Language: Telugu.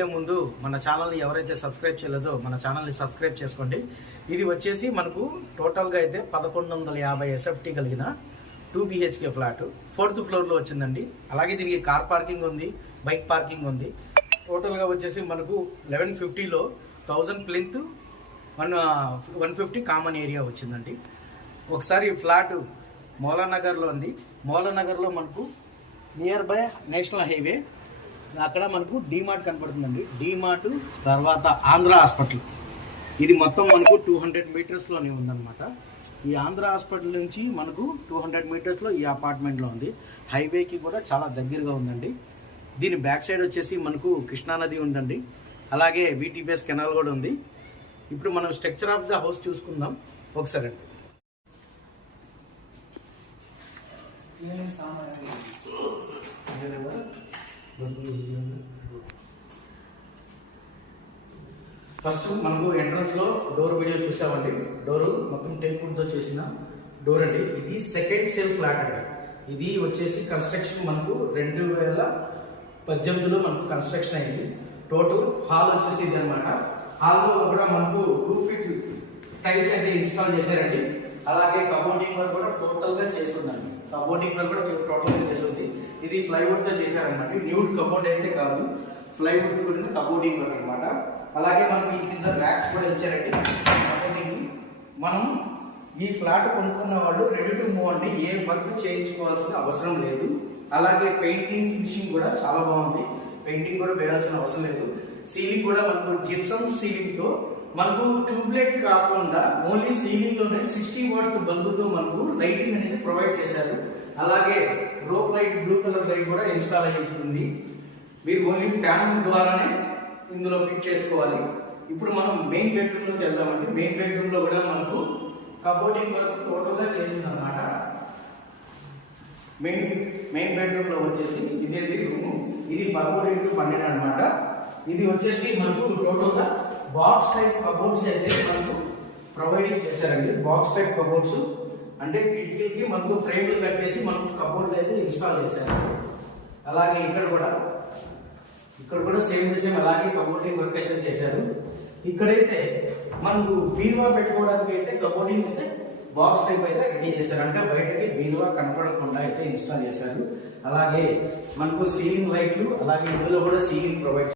వెళ్ళే ముందు మన ఛానల్ని ఎవరైతే సబ్స్క్రైబ్ చేయలేదో మన ఛానల్ని సబ్స్క్రైబ్ చేసుకోండి. ఇది వచ్చేసి మనకు టోటల్గా అయితే 1150 SFT కలిగిన 2 BHK ఫ్లాట్ 4th ఫ్లోర్లో వచ్చిందండి. అలాగే దీనికి కార్ పార్కింగ్ ఉంది, బైక్ పార్కింగ్ ఉంది. టోటల్గా వచ్చేసి మనకు 1150లో 1000 ప్లింత్ 150 కామన్ ఏరియా వచ్చిందండి. ఒకసారి ఫ్లాట్ మౌలానగర్లో ఉంది. మౌలానగర్లో మనకు నియర్ బై నేషనల్ హైవే, అక్కడ మనకు డీమార్ట్ కనపడుతుందండి. డీమార్ట్ తర్వాత ఆంధ్ర హాస్పిటల్, ఇది మొత్తం మనకు 200 మీటర్స్లోనే ఉందన్నమాట. ఈ ఆంధ్ర హాస్పిటల్ నుంచి మనకు 200 మీటర్స్లో ఈ అపార్ట్మెంట్లో ఉంది. హైవేకి కూడా చాలా దగ్గరగా ఉందండి. దీని బ్యాక్ సైడ్ వచ్చేసి మనకు కృష్ణానది ఉందండి. అలాగే VTPS కెనాల్ కూడా ఉంది. ఇప్పుడు మనం స్ట్రక్చర్ ఆఫ్ ద హౌస్ చూసుకుందాం ఒకసారి అండి. ఫస్ట్ మనకు ఎంట్రన్స్ లో డోర్ వీడియో చూసామండి. డోర్ మొత్తం టేక్వుడ్ తో చేసిన డోర్ అండి. ఇది సెకండ్ సేల్ ఫ్లాట్ అండి. ఇది వచ్చేసి కన్స్ట్రక్షన్ మనకు 2018లో మనకు కన్స్ట్రక్షన్ అయింది. టోటల్ హాల్ వచ్చేసి ఇది అనమాట. హాల్లో కూడా మనకు 2 feet టైల్స్ అయితే ఇన్స్టాల్ చేశారండి. అలాగే కబోర్డింగ్ వర్క్ కూడా టోటల్ గా చేస్తుందండి. కబోర్డింగ్ వర్క్ కూడా టోటల్ గా చేస్తుంది. ఇది ప్లైవుడ్ తో చేశారనమాట. న్యూడ్ కబోర్డ్ అయితే కాదు, ప్లైవుడ్ తో కూడిన కబోర్డింగ్ వర్క్ అనమాట. అలాగే మనకి కింద ర్యాక్స్ కూడా ఇచ్చారండి. మనం ఈ ఫ్లాట్ కొనుక్కున్న వాళ్ళు రెడీ టు మూవ్ అండి. ఏ వర్క్ చేయించుకోవాల్సిన అవసరం లేదు. అలాగే పెయింటింగ్ ఫినిషింగ్ కూడా చాలా బాగుంది. పెయింటింగ్ కూడా వేయాల్సిన అవసరం లేదు. సీలింగ్ కూడా మనకు జిప్సమ్ సీలింగ్ తో మనకు ట్యూబ్లైట్ కాకుండా ఓన్లీ సీలింగ్ లోనే 60 వాట్స్ బల్బుతో మనకు లైటింగ్ అనేది ప్రొవైడ్ చేశారు. అలాగే rope light, blue colour light కూడా ఇన్స్టాల్ అయ్యింది. మీరు ఓన్లీ ఫ్యాన్ ద్వారానే ఇందులో ఫిట్ చేసుకోవాలి. ఇప్పుడు మనం మెయిన్ బెడ్రూమ్ లోకి వెళ్దామండి. మెయిన్ బెడ్రూమ్ లో కూడా మనకు కబోర్డింగ్ వర్క్ టోటల్ గా చేసింది అనమాట. మెయిన్ బెడ్రూమ్ లో వచ్చేసి ఇదే రూమ్. ఇది 13x12 అనమాట. ఇది వచ్చేసి మనకు టోటల్ గా బాక్స్ టైప్ కబోర్డ్స్ అయితే మనకు ప్రొవైడింగ్ చేశారండి. బాక్స్ టైప్ కబోర్డ్స్ అంటే కిటికీలకి మనకు ఫ్రేమ్లు కట్టేసి మనకు కబోర్డ్స్ అయితే ఇన్స్టాల్ చేశారు. అలాగే ఇక్కడ కూడా సేమ్ అలాగే కబోర్డింగ్ వర్క్ అయితే చేశారు. ఇక్కడైతే మనకు బీరువా పెట్టుకోవడానికి అయితే కబోర్డింగ్ అయితే బాక్స్ టైప్ అయితే రెడీ చేశారు. అంటే బయటకి బీరువా కనపడకుండా అయితే ఇన్స్టాల్ చేశారు. అలాగే మనకు సీలింగ్ లైట్లు, అలాగే ఇందులో కూడా సీలింగ్ ప్రొవైడ్